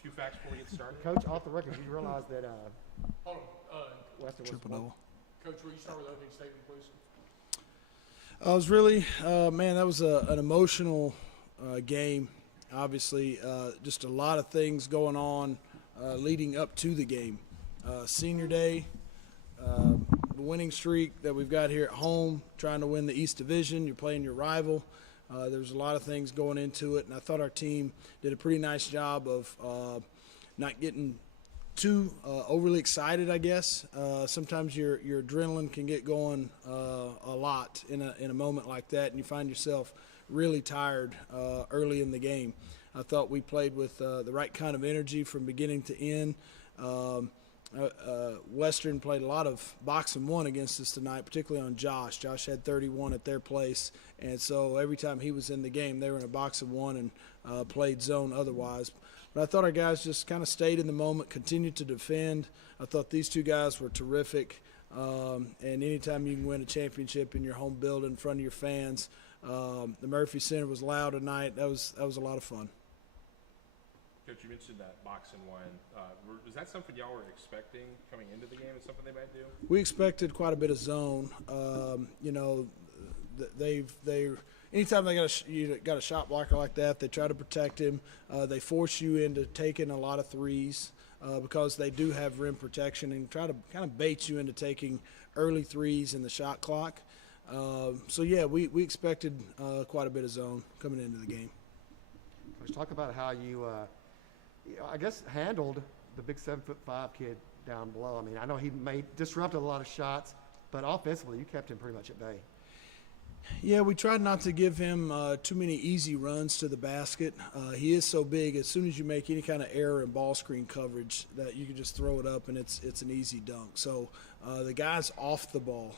a few facts before we get started. Coach, off the record, you realize that Hold on. Western was Triple double. Coach, will you start with the opening statement, please? I was really, man, that was an emotional game. Obviously, just a lot of things going on leading up to the game. Senior day, the winning streak that we've got here at home, trying to win the East Division. You're playing your rival. There was a lot of things going into it, and I thought our team did a pretty nice job of not getting too overly excited, I guess. Sometimes your adrenaline can get going a lot in a moment like that, and you find yourself really tired early in the game. I thought we played with the right kind of energy from beginning to end. Western played a lot of box and one against us tonight, particularly on Josh. Josh had 31 at their place, and so every time he was in the game, they were in a box and one and played zone otherwise. But I thought our guys just kind of stayed in the moment, continued to defend. I thought these two guys were terrific. And anytime you can win a championship in your home building in front of your fans, the Murphy Center was loud tonight. That was a lot of fun. Coach, you mentioned that box and one. Was that something y'all were expecting coming into the game? Is something they might do? We expected quite a bit of zone. Anytime you got a shot blocker like that, they try to protect him. They force you into taking a lot of threes because they do have rim protection and try to kind of bait you into taking early threes in the shot clock. We expected quite a bit of zone coming into the game. Let's talk about how you, I guess, handled the big 7'5" kid down below. I mean, I know he disrupted a lot of shots, but offensively, you kept him pretty much at bay. Yeah, we tried not to give him too many easy runs to the basket. He is so big, as soon as you make any kind of error in ball screen coverage, that you can just throw it up and it's an easy dunk. So the guys off the ball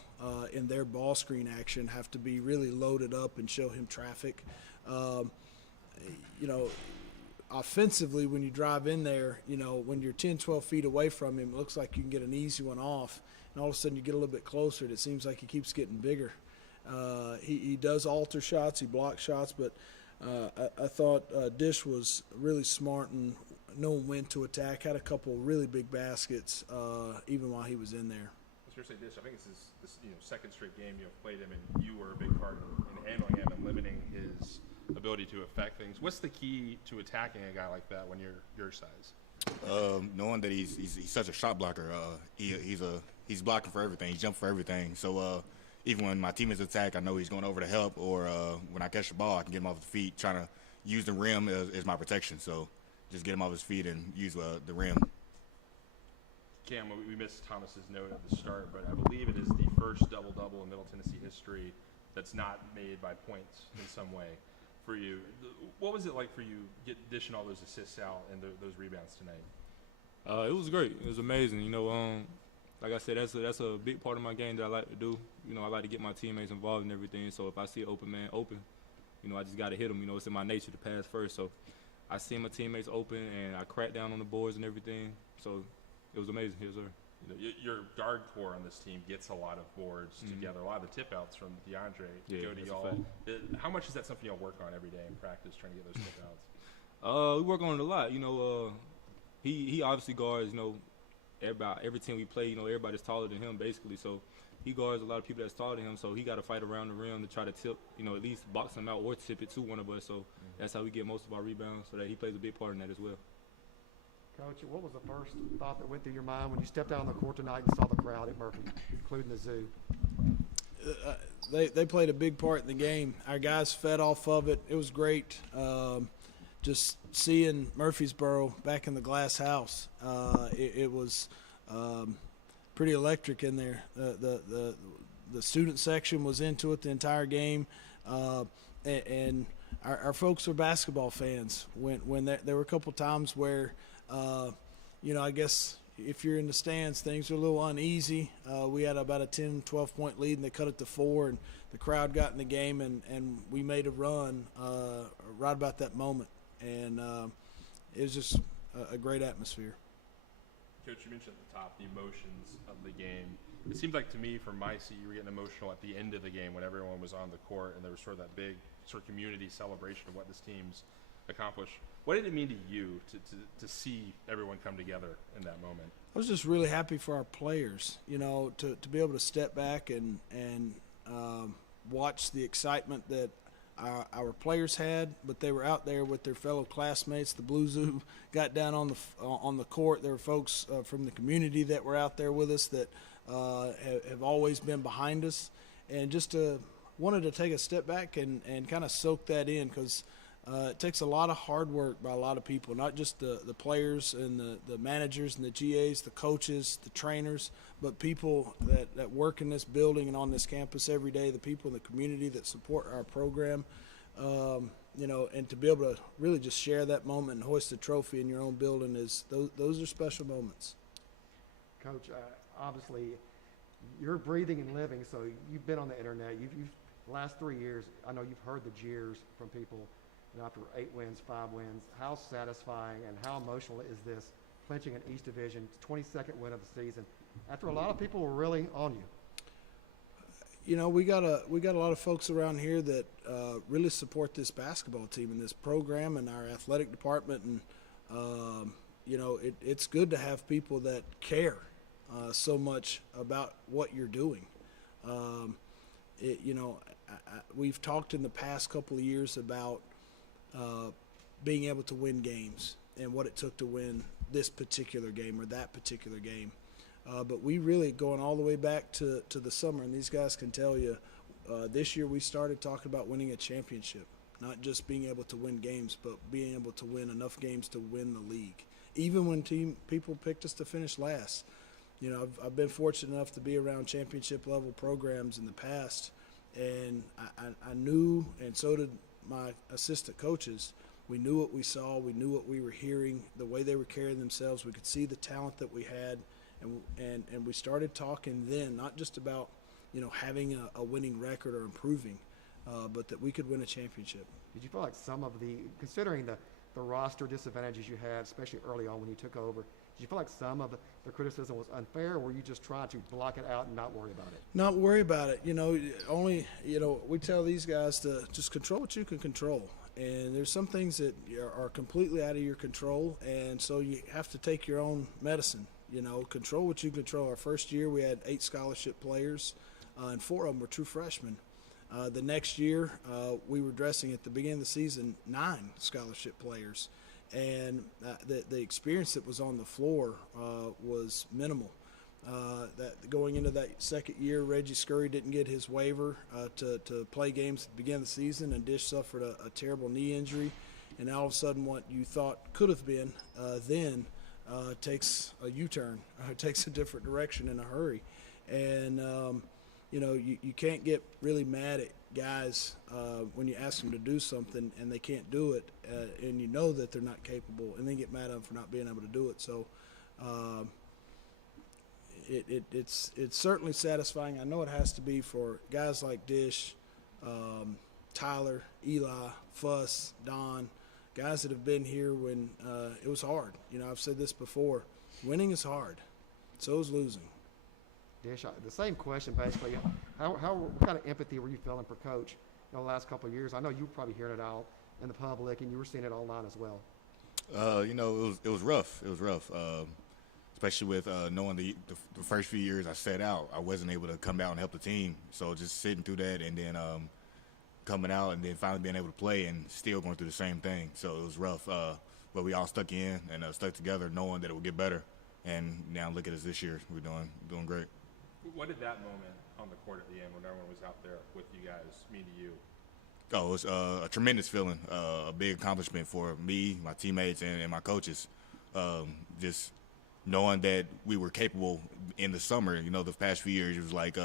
in their ball screen action have to be really loaded up and show him traffic. Offensively, when you drive in there, when you're 10, 12 feet away from him, it looks like you can get an easy one off. And all of a sudden you get a little bit closer, and it seems like he keeps getting bigger. He does alter shots, he blocks shots, but I thought Dish was really smart and knowing when to attack. Had a couple really big baskets even while he was in there. I was going to say Dish. I think this second straight game you have played him, and you were a big part in handling him and limiting his ability to affect things. What's the key to attacking a guy like that when you're your size? Knowing that he's such a shot blocker, he's blocking for everything. He jumps for everything. So even when my teammates attack, I know he's going over to help. Or when I catch the ball, I can get him off the feet, trying to use the rim as my protection. So just get him off his feet and use the rim. Cam, we missed Thomas's note at the start, but I believe it is the first double-double in Middle Tennessee history that's not made by points in some way for you. What was it like for you dishing all those assists out and those rebounds tonight? It was great. It was amazing. Like I said, that's a big part of my game that I like to do. I like to get my teammates involved in everything. So if I see an open man open, I just got to hit him. It's in my nature to pass first. So I see my teammates open, and I crack down on the boards and everything. So it was amazing. Yes, sir. Your guard core on this team gets a lot of boards together. A lot of the tip outs from DeAndre go to y'all. How much is that something y'all work on every day in practice, trying to get those tip outs? We work on it a lot. He obviously guards. Every team we play, everybody's taller than him basically. So he guards a lot of people that's taller than him. So he got to fight around the rim to try to tip, at least box him out or tip it to one of us. So that's how we get most of our rebounds. So that he plays a big part in that as well. Coach, what was the first thought that went through your mind when you stepped out on the court tonight and saw the crowd at Murphy, including the zoo? They played a big part in the game. Our guys fed off of it. It was great. Just seeing Murfreesboro back in the glass house, it was pretty electric in there. The student section was into it the entire game, and our folks are basketball fans. When there were a couple times where, I guess if you're in the stands, things are a little uneasy. We had about a 10, 12-point lead, and they cut it to 4, and the crowd got in the game, and we made a run right about that moment. And it was just a great atmosphere. Coach, you mentioned at the top the emotions of the game. It seemed like to me, from my seat, you were getting emotional at the end of the game when everyone was on the court and there was sort of that big sort of community celebration of what this team's accomplished. What did it mean to you to see everyone come together in that moment? I was just really happy for our players, you know, to be able to step back and watch the excitement that our players had, but they were out there with their fellow classmates. The Blue Zoo got down on the court. There were folks from the community that were out there with us that have always been behind us, and just wanted to take a step back and kind of soak that in, because it takes a lot of hard work by a lot of people, not just the players and the managers and the GAs, the coaches, the trainers, but people that work in this building and on this campus every day, the people in the community that support our program, you know, and to be able to really just share that moment and hoist a trophy in your own building those are special moments. Coach, obviously, you're breathing and living, so you've been on the internet. You've the last 3 years, I know you've heard the jeers from people, you know, after 8 wins, 5 wins. How satisfying and how emotional is this, clinching an East Division 22nd win of the season, after a lot of people were really on you? You know, we got a lot of folks around here that really support this basketball team and this program and our athletic department, and you know, it's good to have people that care so much about what you're doing. You know, we've talked in the past couple of years about being able to win games and what it took to win this particular game or that particular game. But we really, going all the way back to the summer, and these guys can tell you, this year we started talking about winning a championship, not just being able to win games, but being able to win enough games to win the league. Even when people picked us to finish last. You know, I've been fortunate enough to be around championship level programs in the past, and I knew, and so did my assistant coaches, we knew what we saw, we knew what we were hearing, the way they were carrying themselves. We could see the talent that we had, and we started talking then, not just about, you know, having a winning record or improving, but that we could win a championship. Did you feel like some of considering the roster disadvantages you had, especially early on when you took over, did you feel like some of the criticism was unfair, or were you just trying to block it out and not worry about it? Not worry about it. You know, we tell these guys to just control what you can control. And there's some things that are completely out of your control, and so you have to take your own medicine. You know, control what you control. Our first year we had 8 scholarship players, and 4 of them were true freshmen. The next year we were dressing at the beginning of the season 9 scholarship players. And the experience that was on the floor was minimal. That going into that second year, Reggie Scurry didn't get his waiver to play games at the beginning of the season, and Dish suffered a terrible knee injury. And all of a sudden, what you thought could have been then takes a U-turn, takes a different direction in a hurry. And you know, you can't get really mad at guys when you ask them to do something and they can't do it, and you know that they're not capable, and then get mad at them for not being able to do it. So it's certainly satisfying. I know it has to be for guys like Dish, Tyler, Eli, Fuss, Don, guys that have been here when it was hard. You know, I've said this before, winning is hard, so is losing. Dish, the same question basically. What kind of empathy were you feeling for Coach in the last couple of years? I know you were probably hearing it out in the public, and you were seeing it online as well. You know, it was rough. It was rough, especially with knowing the first few years I set out, I wasn't able to come out and help the team. So just sitting through that, and then coming out, and then finally being able to play, and still going through the same thing. So it was rough, but we all stuck in and stuck together, knowing that it would get better. And now look at us this year. We're doing great. What did that moment on the court at the end, when everyone was out there with you guys, mean to you? Oh, it was a tremendous feeling, a big accomplishment for me, my teammates, and my coaches. Just knowing that we were capable in the summer. You know, the past few years, it was like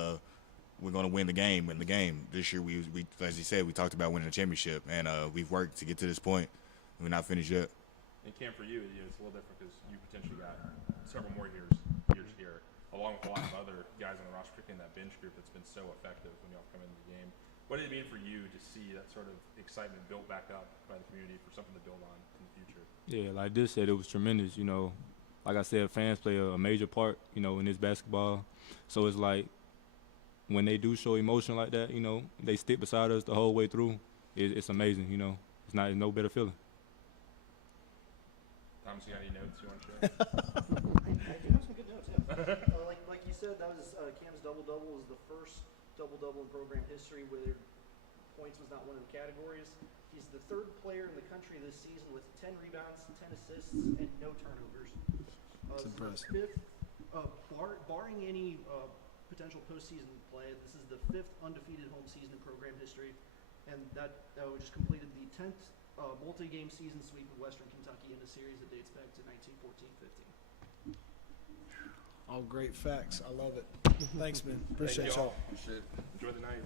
we're going to win the game. This year, we as you said, we talked about winning a championship, and we've worked to get to this point. We're not finished yet. And Cam, for you, it's a little different because you potentially got several more years here, along with a lot of other guys on the roster, particularly in that bench group that's been so effective when y'all come into the game. What did it mean for you to see that sort of excitement built back up by the community for something to build on in the future? Yeah, like this said, it was tremendous. You know, like I said, fans play a major part, you know, in this basketball. So it's like when they do show emotion like that, you know, they stick beside us the whole way through. It's amazing, you know. It's no better feeling. Thomas, you got any notes you want to share? I do have some good notes, yeah. Like you said, that was Cam's double-double was the first double-double in program history where points was not one of the categories. He's the third player in the country this season with 10 rebounds, 10 assists, and no turnovers. That's This is the impressive. Fifth, barring any potential postseason play, this is the 5th undefeated home season in program history, and that we just completed the 10th multi-game season sweep of Western Kentucky in a series that dates back to 1914-15. All great facts. I love it. Thanks, man. Appreciate Thank you y'all. all. Enjoy the night.